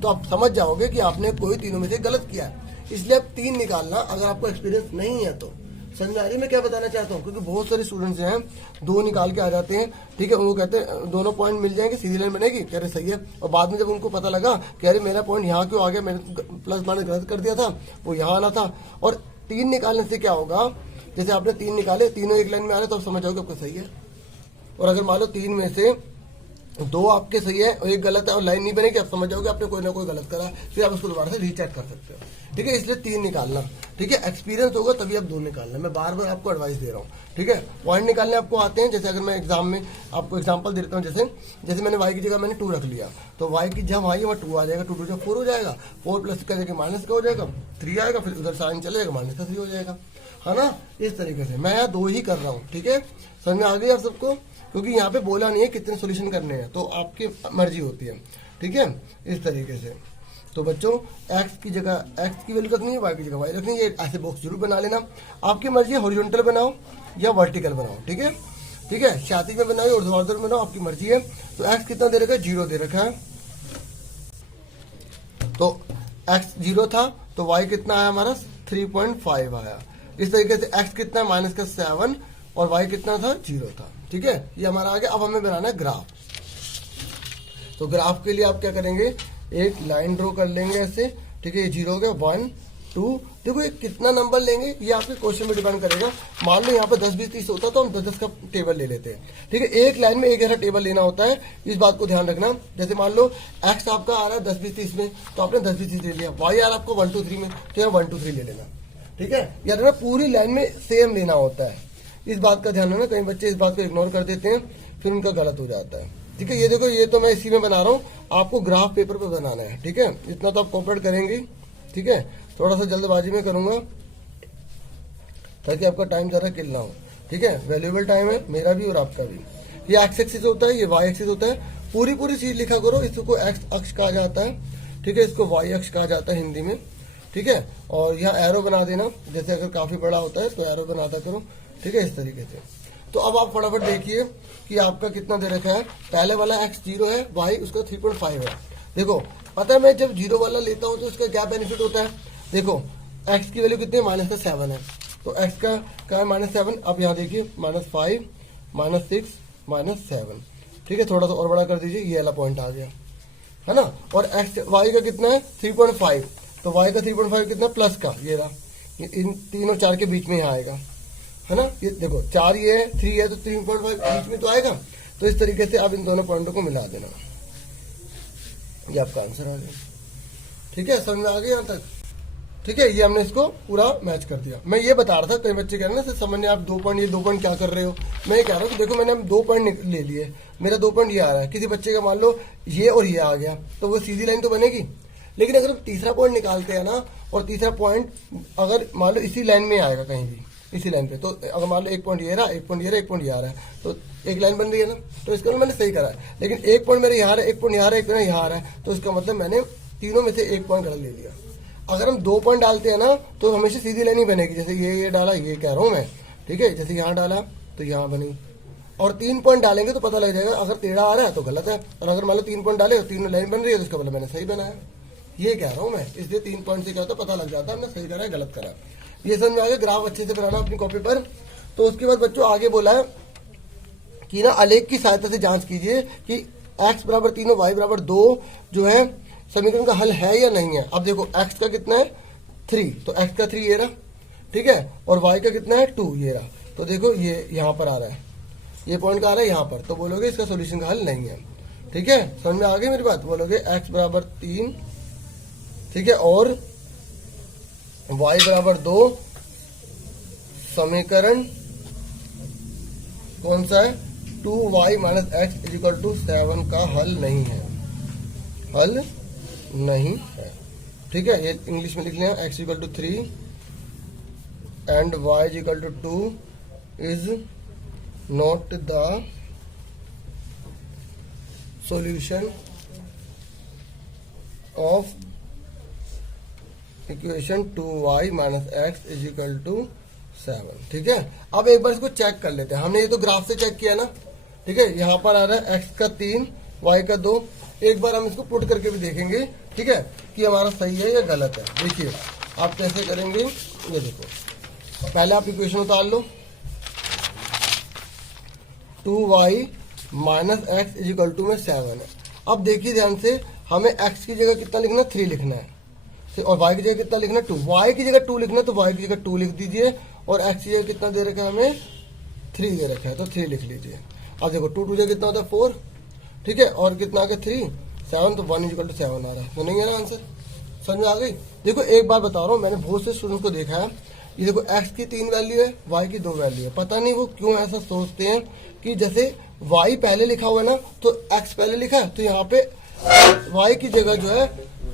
तो आप समझ जाओगे कि आपने कोई तीनों में से गलत किया है। इसलिए आप 3 निकालना, अगर आपको एक्सपीरियंस नहीं है तो। समझ में आ रही है मैं क्या बताना चाहता हूँ, क्योंकि बहुत सारे स्टूडेंट्स हैं 2 निकाल के आ जाते हैं, ठीक है, उनको कहते हैं दोनों पॉइंट मिल जाएंगे, सीधी लाइन बनेगी, कह रहे सही है, और बाद में जब उनको पता लगा कि अरे मेरा पॉइंट यहाँ क्यों आ गया, मैंने प्लस माइनस गलत कर दिया था, वो यहाँ आना था। और 3 निकालने से क्या होगा, जैसे आपने 3 निकाले, तीनों एक लाइन में आ रहे तो आप समझ जाओगे आपको सही है। और अगर मान लो 3 में से 2 आपके सही है और 1 गलत है और लाइन नहीं बनेगी, आप समझ जाओगे आपने कोई ना कोई गलत करा, फिर आप उसको दोबारा से रीचेक कर सकते हो, ठीक है। इसलिए 3 निकालना, ठीक है, एक्सपीरियंस होगा तभी आप 2 निकालना। मैं बार बार आपको एडवाइस दे रहा हूँ, ठीक है। पॉइंट निकालने आपको आते हैं, जैसे अगर मैं एग्जाम में आपको एग्जाम्पल दे देता हूँ, जैसे मैंने y की जगह मैंने 2 रख लिया, तो y की जब y है वहाँ 2 आ जाएगा, 2 2 4 हो जाएगा, 4 प्लस का जगह माइनस का हो जाएगा, 3 आएगा, फिर उधर साइन चलेगा, माइनस का 3 हो जाएगा, है ना। इस तरीके से मैं यहाँ 2 ही कर रहा हूँ, ठीक है। समझ में आ गई आप सबको, क्योंकि यहाँ पे बोला नहीं है कितने सॉल्यूशन करने हैं, तो आपकी मर्जी होती है, ठीक है, इस तरीके से। तो बच्चों x की जगह x की वैल्यू रखनी है, y की जगह y रखनी है, ऐसे बॉक्स जरूर बना लेना। आपकी मर्जी है हॉरिजॉन्टल बनाओ या वर्टिकल बनाओ, ठीक है, ठीक है, क्षैतिज में बनाओ और ऊर्ध्वाधर में बनाओ, आपकी मर्जी है। तो x कितना दे रखा है, 0 दे रखा है, तो x 0 था तो y कितना आया हमारा 3.5 आया। इस तरीके से x कितना है माइनस का 7 और y कितना था 0 था, ठीक है, ये हमारा आ गया। अब हमें बनाना है ग्राफ। तो ग्राफ के लिए आप क्या करेंगे, एक लाइन ड्रॉ कर लेंगे ऐसे, ठीक है, ये 0 हो गया, 1 2। देखो ये कितना नंबर लेंगे ये आपके क्वेश्चन में डिपेंड करेगा। मान लो यहाँ पे 10 20 30 होता तो हम 10 10 का टेबल ले लेते हैं, ठीक है। एक लाइन में एक ऐसा टेबल लेना होता है, इस बात को ध्यान रखना। जैसे मान लो एक्स आपका आ रहा है 10 20 30 में, तो आपने 10 20 30 ले लिया। वाई आ रहा है आपको 1 2 3 में, तो यहाँ 1 2 3 ले लेना, ठीक है। यार ना पूरी लाइन में सेम लेना होता है, इस बात का ध्यान रखना। कई बच्चे इस बात को इग्नोर कर देते हैं, फिर उनका गलत हो जाता है, ठीक है। ये देखो ये तो मैं इसी में बना रहा हूँ, आपको ग्राफ पेपर पे बनाना है, ठीक है। इतना तो आप कोऑपरेट करेंगे, ठीक है। थोड़ा सा जल्दबाजी में करूंगा ताकि आपका टाइम ज़रा किल ना हो, ठीक है। वैल्यूएबल टाइम है मेरा भी और आपका भी। ये एक्स एक्सिस होता है, ये वाई एक्सिस होता है। पूरी पूरी चीज लिखा करो। इसको एक्स अक्ष कहा जाता है, ठीक है। इसको वाई अक्ष कहा जाता है हिंदी में, ठीक है। और यहाँ एरो बना देना, जैसे अगर काफी बड़ा होता है तो एरो बनाता करो, ठीक है, इस तरीके से। तो अब आप फटाफट देखिए कि आपका कितना दे रखा है। पहले वाला x 0 है, y उसका 3.5 है। देखो पता है मैं जब 0 वाला लेता हूँ तो उसका क्या बेनिफिट होता है। देखो x की वैल्यू कितनी है, -7 है, तो x का क्या है -7। अब यहाँ देखिए -5 -6 -7, ठीक है। थोड़ा सा और बड़ा कर दीजिए, ये वाला पॉइंट आ गया, है ना। और y का कितना है 3.5, तो y का 3.5 कितना प्लस का, ये रहा, इन 3 और 4 के बीच में यहाँ आएगा, है ना। ये देखो 4 ये है, 3 है, तो 3.5 बीच में तो आएगा। तो इस तरीके से आप इन दोनों पॉइंटों को मिला देना, ये आपका आंसर आ गया, ठीक है। समझ में आ गया यहाँ तक, ठीक है। ये हमने इसको पूरा मैच कर दिया। मैं ये बता रहा था, कई बच्चे कह रहे हैं ना सर समझ नहीं, आप 2 पॉइंट, ये 2 पॉइंट क्या कर रहे हो। मैं ये कह रहा हूँ कि देखो मैंने 2 पॉइंट ले लिए, मेरा 2 पॉइंट ये आ रहा है, किसी बच्चे का मान लो ये और ये आ गया, तो वो सीधी लाइन तो बनेगी। लेकिन अगर हम तीसरा पॉइंट निकालते हैं ना, और तीसरा पॉइंट अगर मान लो इसी लाइन में आएगा कहीं भी, इसी लाइन पे, तो अगर मान लो 1 पॉइंट ये रहा, 1 पॉइंट ये रहा, 1 पॉइंट ये आ रहा है, तो एक लाइन बन रही है ना। तो इसका मैंने सही करा है। लेकिन 1 पॉइंट मेरे यहाँ आ रहा है, 1 पॉइंट यहाँ आ रहा है, 1 पॉइंट यहाँ आ रहा है, तो इसका मतलब मैंने तीनों में से 1 पॉइंट गलत ले लिया। अगर हम 2 पॉइंट डालते हैं ना तो हमेशा सीधी लाइन ही बनेगी। जैसे ये डाला, ये कह रहा हूँ मैं, ठीक है। जैसे यहाँ डाला तो यहाँ बनी, और 3 पॉइंट डालेंगे तो पता लग जाएगा अगर टेढ़ा आ रहा है तो गलत है, और अगर मान लो 3 पॉइंट डाले और तीनों लाइन बन रही है तो इसका मतलब मैंने सही बनाया। ये कह रहा हूँ मैं, इसलिए 3 पॉइंट से क्या होता है पता लग जाता है हमने सही करा है गलत करा। ये समझ में आ गया। ग्राफ अच्छे से बनाना अपनी कॉपी पर। तो उसके बाद बच्चों आगे बोला है कि ना आलेख की सहायता से जांच कीजिए कि x बराबर 3 और y बराबर 2 जो है समीकरण का हल है या नहीं है। अब देखो x का कितना है 3, तो x का 3 ये रहा, ठीक है, और y का कितना है 2 ये रहा। तो देखो ये यहाँ पर आ रहा है, ये पॉइंट का आ रहा है यहाँ पर, तो बोलोगे इसका सोल्यूशन का हल नहीं है, ठीक है। समझ में आ गई मेरी बात। बोलोगे x बराबर 3, ठीक है, और y बराबर 2 समीकरण कौन सा है 2y minus x is equal to 7 का हल नहीं है, हल नहीं है, ठीक है। ये इंग्लिश में लिख लिया, x equal to 3 and y equal to 2 is not the solution of equation 2y minus X is equal to 7, ठीक है। अब एक बार इसको चेक कर लेते हैं। हमने ये तो ग्राफ से चेक किया ना, ठीक है। यहाँ पर आ रहा है x का 3 y का 2। एक बार हम इसको पुट करके भी देखेंगे, ठीक है, कि हमारा सही है या गलत है। देखिए आप कैसे करेंगे, ये देखो पहले आप इक्वेशन उतार लो, 2y minus X is equal to में 7 है। अब देखिए ध्यान से, हमें x की जगह कितना लिखना है 3 लिखना है, और y की जगह कितना लिखना है 2। y की जगह 2 लिखना है तो y की जगह 2 लिख दीजिए, और x की जगह कितना दे रखा है हमें 3 दे रखा है, तो 3 लिख लीजिए। अब देखो 2 जगह कितना होता है 4, ठीक है, और कितना आ गया 3 7, तो 1 इक्वल टू 7 आ रहा है, तो नहीं है ना आंसर। समझ में आ गई। देखो एक बार बता रहा हूँ, मैंने बहुत से स्टूडेंट को देखा है, ये देखो x की 3 वैल्यू है, y की 2 वैल्यू है। पता नहीं वो क्यों ऐसा सोचते हैं कि जैसे y पहले लिखा हुआ है ना, तो x पहले लिखा है, तो यहाँ पे y की जगह जो है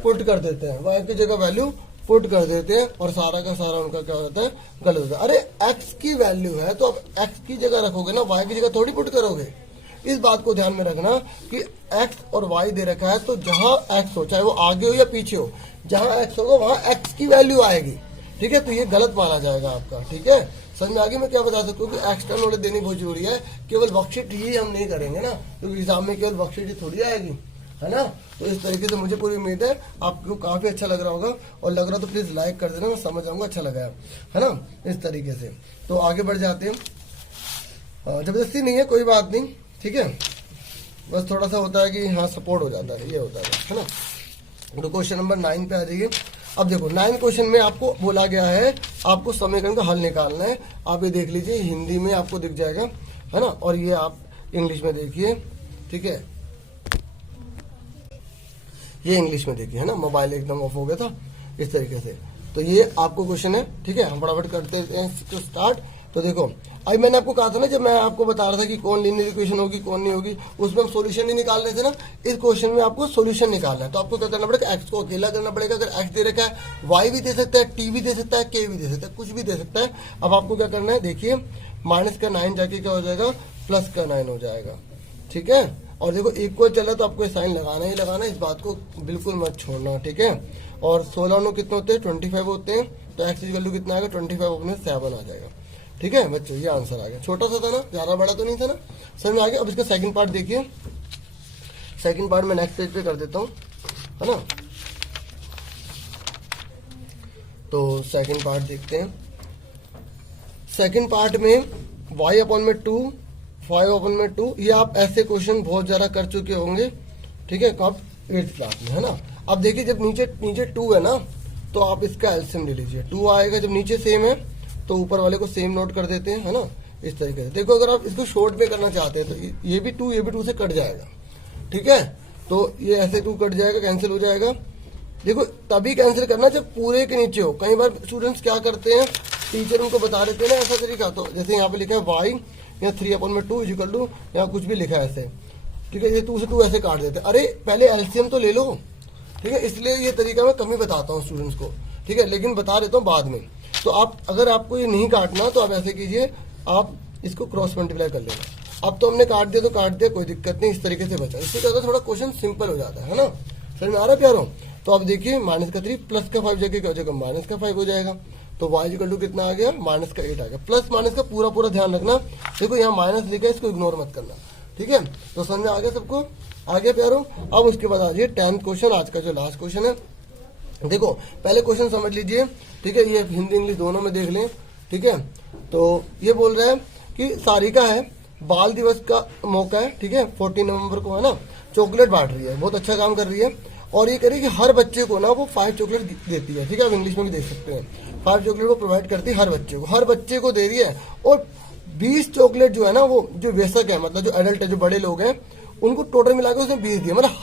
पुट कर देते हैं, y की जगह वैल्यू पुट कर देते हैं, और सारा का सारा उनका क्या होता है गलत होता है। अरे x की वैल्यू है तो अब x की जगह रखोगे ना, y की जगह थोड़ी पुट करोगे। इस बात को ध्यान में रखना कि x और y दे रखा है, तो जहां x हो, चाहे वो आगे हो या पीछे हो, जहां x होगा वहां x की वैल्यू आएगी, ठीक है। तो ये गलत माना जाएगा आपका, ठीक है। समझ में आगे मैं क्या बता सकता हूँ कि एक्स्ट्रा नॉलेज देनी बहुत जरूरी है। केवल वर्कशीट ही हम नहीं करेंगे ना, क्योंकि एग्जाम में केवल वर्कशीट ही थोड़ी आएगी, है ना। तो इस तरीके से मुझे पूरी उम्मीद है आपको काफी अच्छा लग रहा होगा, और लग रहा तो प्लीज लाइक कर देना, मैं समझ आऊंगा अच्छा लगा है ना। इस तरीके से तो आगे बढ़ जाते हैं। जबरदस्ती नहीं है, कोई बात नहीं, ठीक है, बस थोड़ा सा होता है कि हाँ सपोर्ट हो जाता है, ये होता है ना। तो क्वेश्चन नंबर 9 पे आ जाइए। अब देखो 9 क्वेश्चन में आपको बोला गया है आपको समीकरण का हल निकालना है। आप ये देख लीजिए, हिंदी में आपको दिख जाएगा, है ना, और ये आप इंग्लिश में देखिए, ठीक है, ये इंग्लिश में देखिए, है ना, मोबाइल एकदम ऑफ हो गया था इस तरीके से। तो ये आपको क्वेश्चन है, ठीक है, हम फटाफट करते हैं इसको स्टार्ट। तो देखो अभी मैंने आपको कहा था ना, जब मैं आपको बता रहा था कि कौन लीनियर इक्वेशन होगी कौन नहीं होगी, उसमें हम सॉल्यूशन नहीं निकाल रहे थे ना। इस क्वेश्चन में आपको सॉल्यूशन निकालना है, तो आपको क्या करना पड़ेगा, एक्स को अकेला करना पड़ेगा। अगर एक्स दे रखा है, वाई भी दे सकता है, टी भी दे सकता है, के भी दे सकता है, कुछ भी दे सकता है। अब आपको क्या करना है, देखिए माइनस का 9 जाके क्या हो जाएगा, प्लस का 9 हो जाएगा, ठीक है। और देखो इक्वल चल रहा है तो आपको साइन लगाना ही लगाना, इस बात को बिल्कुल मत छोड़ना, ठीक है। और 16 9 कितने होते हैं, 25 होते हैं। तो एक्स इक्वल टू कितना आएगा, 25 अपने 7 आ जाएगा, ठीक है बच्चों, ये आंसर आ गया। छोटा सा था ना, ज्यादा बड़ा तो नहीं था ना, समझ में आ गया। अब इसका सेकंड पार्ट देखिए, सेकंड पार्ट में नेक्स्ट पेज पे कर देता हूँ, है ना। तो सेकंड पार्ट देखते हैं। सेकंड पार्ट में y अपॉन में 2, 5 अपॉन में 2, ये आप ऐसे क्वेश्चन बहुत ज्यादा कर चुके होंगे, ठीक है, कब 8th क्लास में, है ना। अब देखिए जब नीचे 2 है ना, तो आप इसका एलसीएम ले लीजिए, 2 आएगा। जब नीचे सेम है तो ऊपर वाले को सेम नोट कर देते हैं, है ना, इस तरीके से। देखो अगर आप इसको शॉर्ट में करना चाहते हैं तो ये भी 2 से कट जाएगा, ठीक है। तो ये ऐसे 2 कट जाएगा, कैंसिल हो जाएगा। देखो तभी कैंसिल करना जब पूरे के नीचे हो। कई बार स्टूडेंट्स क्या करते हैं, टीचर उनको बता देते हैं ना ऐसा तरीका, तो जैसे यहाँ पे लिखा है वाई या 3 अपॉन में 2 इक्वल टू, यहाँ कुछ भी लिखा है ऐसे, ठीक है, ये 2 से 2 ऐसे काट देते हैं। अरे पहले एलसीएम तो ले लो, ठीक है। इसलिए ये तरीका मैं कम ही बताता हूँ स्टूडेंट्स को, ठीक है, लेकिन बता देता हूँ बाद में। तो आप अगर आपको ये नहीं काटना तो आप ऐसे कीजिए, आप इसको क्रॉस मल्टीप्लाई कर लेना। अब तो हमने काट दिया तो काट दिया, कोई दिक्कत नहीं, इस तरीके से बचा। इससे क्या होता है, थोड़ा क्वेश्चन सिंपल हो जाता है ना। समझ में आ रहा है प्यारों। तो आप देखिए माइनस का 3 प्लस का 5 जगह क्या हो जाएगा, माइनस का 5 हो जाएगा। तो y इक्वल टू कितना आ गया, माइनस का 8 आ गया। प्लस माइनस का पूरा ध्यान रखना, देखो यहाँ माइनस लिखा है, इसको इग्नोर मत करना, ठीक है। तो समझ में आ गया सबको, आ गया प्यारों। अब उसके बाद आ जाइए 10th क्वेश्चन, आज का जो लास्ट क्वेश्चन है। देखो पहले क्वेश्चन समझ लीजिए, ठीक है, ये हिंदी इंग्लिश दोनों में देख लें, ठीक है। तो ये बोल रहा है कि सारिका है, बाल दिवस का मौका है, ठीक है, 14 नवंबर को, है ना, चॉकलेट बांट रही है, बहुत अच्छा काम कर रही है। और ये कह रही है कि हर बच्चे को ना वो 5 चॉकलेट देती है, ठीक है, आप इंग्लिश में भी देख सकते हैं। 5 चॉकलेट वो प्रोवाइड करती है हर बच्चे को दे रही है। और 20 चॉकलेट जो है ना, वो जो वयस्क है, मतलब जो एडल्ट है, जो बड़े लोग हैं, उनको टोटल मिलाकर उसने 20 दिया। मतलब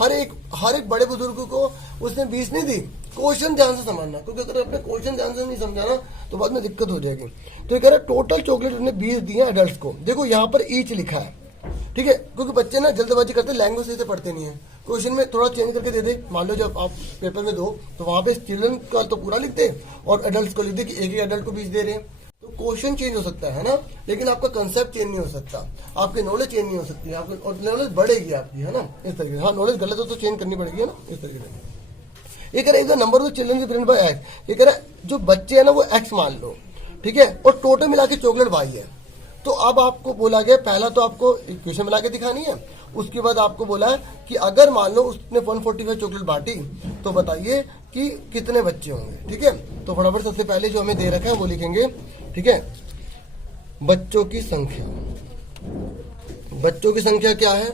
हर एक बड़े बुजुर्ग को उसने 20 नहीं दी। क्वेश्चन ध्यान से समझना, क्योंकि अगर आपने क्वेश्चन ध्यान से नहीं समझा ना तो बाद में दिक्कत हो जाएगी। तो ये कह रहा है टोटल चॉकलेट उसने 20 दिए एडल्ट को। देखो यहाँ पर ईच लिखा है, ठीक है, क्योंकि बच्चे ना जल्दबाजी करते, लैंग्वेज सही से पढ़ते नहीं है। क्वेश्चन में थोड़ा चेंज करके दे दे, मान लो जब आप पेपर में दो तो वहां पे चिल्ड्रन का तो पूरा लिख दे और एडल्ट को लिख दे कि एक एडल्ट को 20 दे रहे हैं। तो क्वेश्चन चेंज हो सकता है ना, लेकिन आपका कंसेप्ट चेंज नहीं हो सकता, आपकी नॉलेज चेंज नहीं हो सकती, आपकी और नॉलेज बढ़ेगी आपकी, है ना, इस तरीके से। हाँ नॉलेज गलत हो तो चेंज करनी पड़ेगी, है ना, इस तरीके से। ये कह रहा है number of children represent by x. ये कह रहा है जो बच्चे हैं ना वो एक्स मान लो, ठीक है, और टोटल मिला के चॉकलेट वाई है। तो अब आपको बोला गया, पहला तो आपको इक्वेशन मिला के दिखानी है, उसके बाद आपको बोला है कि अगर मान लो उसने 145 चॉकलेट बांटी तो बताइए कि कितने बच्चे होंगे, ठीक है। तो फटाफट सबसे पहले जो हमें दे रखा है वो लिखेंगे, ठीक है, बच्चों की संख्या। बच्चों की संख्या क्या है,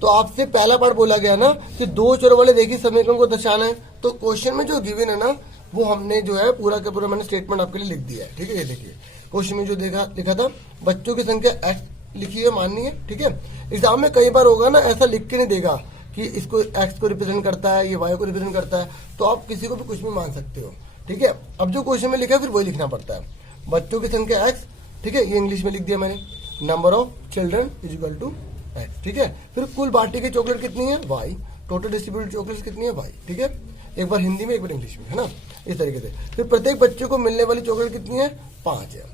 तो आपसे पहला पार्ट बोला गया ना कि 2 चरों वाले रेखीय समीकरण को दर्शाना है। तो क्वेश्चन में जो गिवन है ना वो हमने जो है पूरा का पूरा मैंने स्टेटमेंट आपके लिए लिख दिया है, ठीक है। ये देखिए क्वेश्चन में जो लिखा था बच्चों की संख्या एक्स लिखी है, माननी है, ठीक है। एग्जाम में कई बार होगा ना ऐसा लिख के नहीं देगा कि इसको एक्स को रिप्रेजेंट करता है, ये वाई को रिप्रेजेंट करता है, तो आप किसी को भी कुछ भी मान सकते हो, ठीक है। अब जो क्वेश्चन में लिखा है फिर वही लिखना पड़ता है। बच्चों की संख्या एक्स, ठीक है, ये इंग्लिश में लिख दिया मैंने, number of children is equal to X, ठीक है। फिर कुल बांटी की चॉकलेट कितनी है, वाई, टोटल डिस्ट्रीब्यूटेड चॉकलेट कितनी है, वाई, ठीक है। एक बार हिंदी में एक बार इंग्लिश में, है ना, इस तरीके से। फिर प्रत्येक बच्चे को मिलने वाली चॉकलेट कितनी है, 5 है।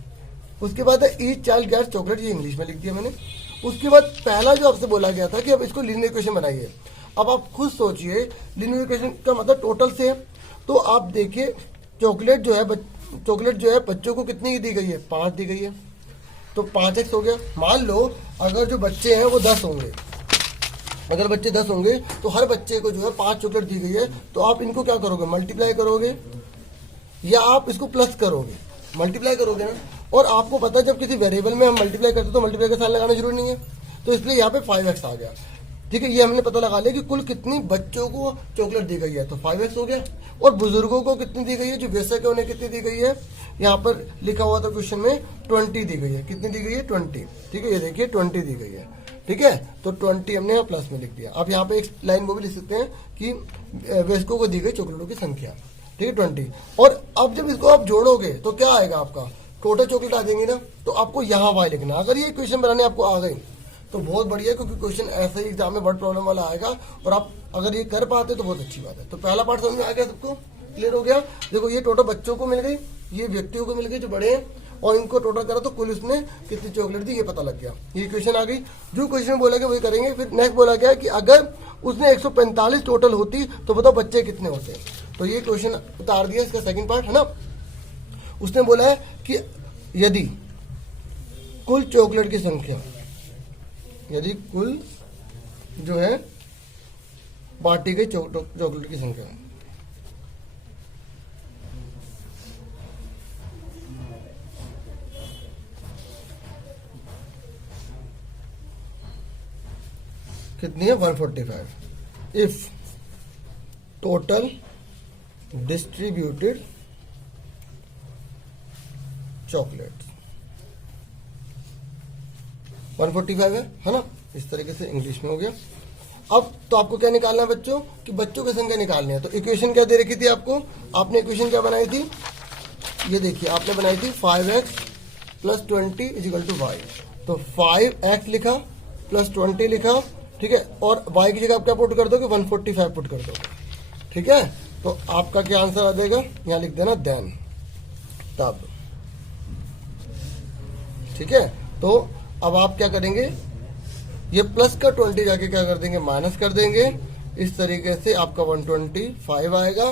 उसके बाद है ईच चाइल्ड गेट्स चॉकलेट, ये इंग्लिश में लिख दिया मैंने। उसके बाद पहला जो आपसे बोला गया था कि अब इसको लीनियर इक्वेशन बनाइए। अब आप खुद सोचिए लीनियर इक्वेशन का मतलब टोटल से है, तो आप देखिए चॉकलेट जो है बच्चों को कितनी की दी गई है, 5 दी गई है, तो 5x हो गया। मान लो अगर जो बच्चे हैं वो 10 होंगे, अगर बच्चे 10 होंगे तो हर बच्चे को जो है 5 चॉकलेट दी गई है, तो आप इनको क्या करोगे, मल्टीप्लाई करोगे या आप इसको प्लस करोगे, मल्टीप्लाई करोगे ना। और आपको पता है जब किसी वेरिएबल में हम मल्टीप्लाई करते हैं तो मल्टीप्लाई का साइन लगाना जरूरी नहीं है, तो इसलिए यहाँ पे 5x आ गया। ठीक है, ये हमने पता लगा लिया कि कुल कितनी बच्चों को चॉकलेट दी गई है, तो 5x हो गया। और बुजुर्गों को कितनी दी गई है, जो वयस्क है उन्हें कितनी दी गई है, यहाँ पर लिखा हुआ था क्वेश्चन में 20 दी गई है। कितनी दी गई है, 20। ठीक है, ये देखिए 20 दी गई है। ठीक है, तो 20 हमने यहाँ प्लस में लिख दिया। अब यहाँ पे एक लाइन वो भी लिख सकते हैं कि वयस्कों को दी गई चॉकलेटों की संख्या। ठीक है, 20। और अब जब इसको आप जोड़ोगे तो क्या आएगा, आपका टोटल चॉकलेट आ जाएंगी ना, तो आपको यहाँ वाई लिखना। अगर ये क्वेश्चन बनाने आपको आ गई तो बहुत बढ़िया, क्योंकि क्वेश्चन ऐसे ही एग्जाम में वर्ड प्रॉब्लम वाला आएगा, और आप अगर ये कर पाते तो बहुत अच्छी बात है। तो पहला पार्ट समझ में आ गया, सबको क्लियर हो गया। देखो ये टोटल बच्चों को मिल गई, ये व्यक्तियों को मिल गई जो बड़े हैं, और इनको टोटल करा तो कुल उसने कितनी चॉकलेट दी ये पता लग गया। ये क्वेश्चन आ गई। जो क्वेश्चन बोला गया वही करेंगे। फिर नेक्स्ट बोला गया कि अगर उसने 145 टोटल होती तो बताओ बच्चे कितने होते। तो ये क्वेश्चन उतार दिया, इसका सेकंड पार्ट है ना। उसने बोला है कि यदि कुल चॉकलेट की संख्या, यदि कुल जो है बांटी गई चॉकलेट की संख्या कितनी है, 145। इफ टोटल डिस्ट्रीब्यूटेड चॉकलेट 145 है ना। इस तरीके से इंग्लिश में हो गया। अब तो आपको क्या निकालना है बच्चों, कि बच्चों की संख्या निकालनी है। तो इक्वेशन क्या दे रखी थी आपको, आपने इक्वेशन क्या बनाई थी, ये देखिए आपने बनाई थी 5x + 20 = y। तो 5x लिखा प्लस 20 लिखा, ठीक है, और y की जगह आप क्या पुट कर दोगे, 145 पुट कर दोगे। ठीक है, तो आपका क्या आंसर आ जाएगा, यहाँ लिख देना देन, तब। ठीक है, तो अब आप क्या करेंगे, ये प्लस का 20 जाके क्या कर देंगे, माइनस कर देंगे। इस तरीके से आपका 125 आएगा।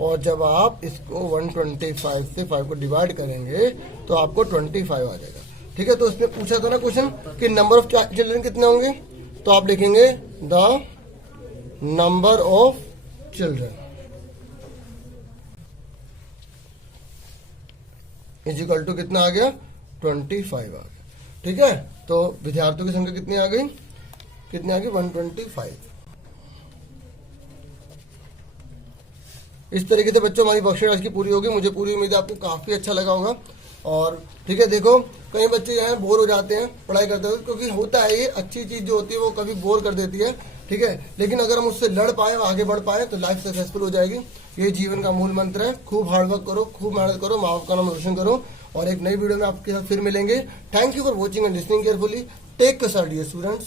और जब आप इसको 125 से 5 को डिवाइड करेंगे तो आपको 25 आ जाएगा। ठीक है, तो उसने पूछा था ना क्वेश्चन कि नंबर ऑफ चिल्ड्रन कितने होंगे, तो आप लिखेंगे the number of children is equal to कितना आ गया, 25 आ गया। ठीक है, तो विद्यार्थियों की संख्या कितनी आ गई, 125। इस तरीके से बच्चों हमारी वर्कशीट आज की पूरी होगी। मुझे पूरी उम्मीद है आपको काफी अच्छा लगा होगा। और ठीक है, देखो कई बच्चे जो है बोर हो जाते हैं पढ़ाई करते हुए, क्योंकि होता है ये अच्छी चीज जो होती है वो कभी बोर कर देती है। ठीक है, लेकिन अगर हम उससे लड़ पाए, आगे बढ़ पाए तो लाइफ सक्सेसफुल हो जाएगी। ये जीवन का मूल मंत्र है। खूब हार्डवर्क करो, खूब मेहनत करो, माँ बाप का नाम रोशन करो। और एक नई वीडियो में आपके साथ फिर मिलेंगे। Thank you for watching and listening carefully. Take care dear students.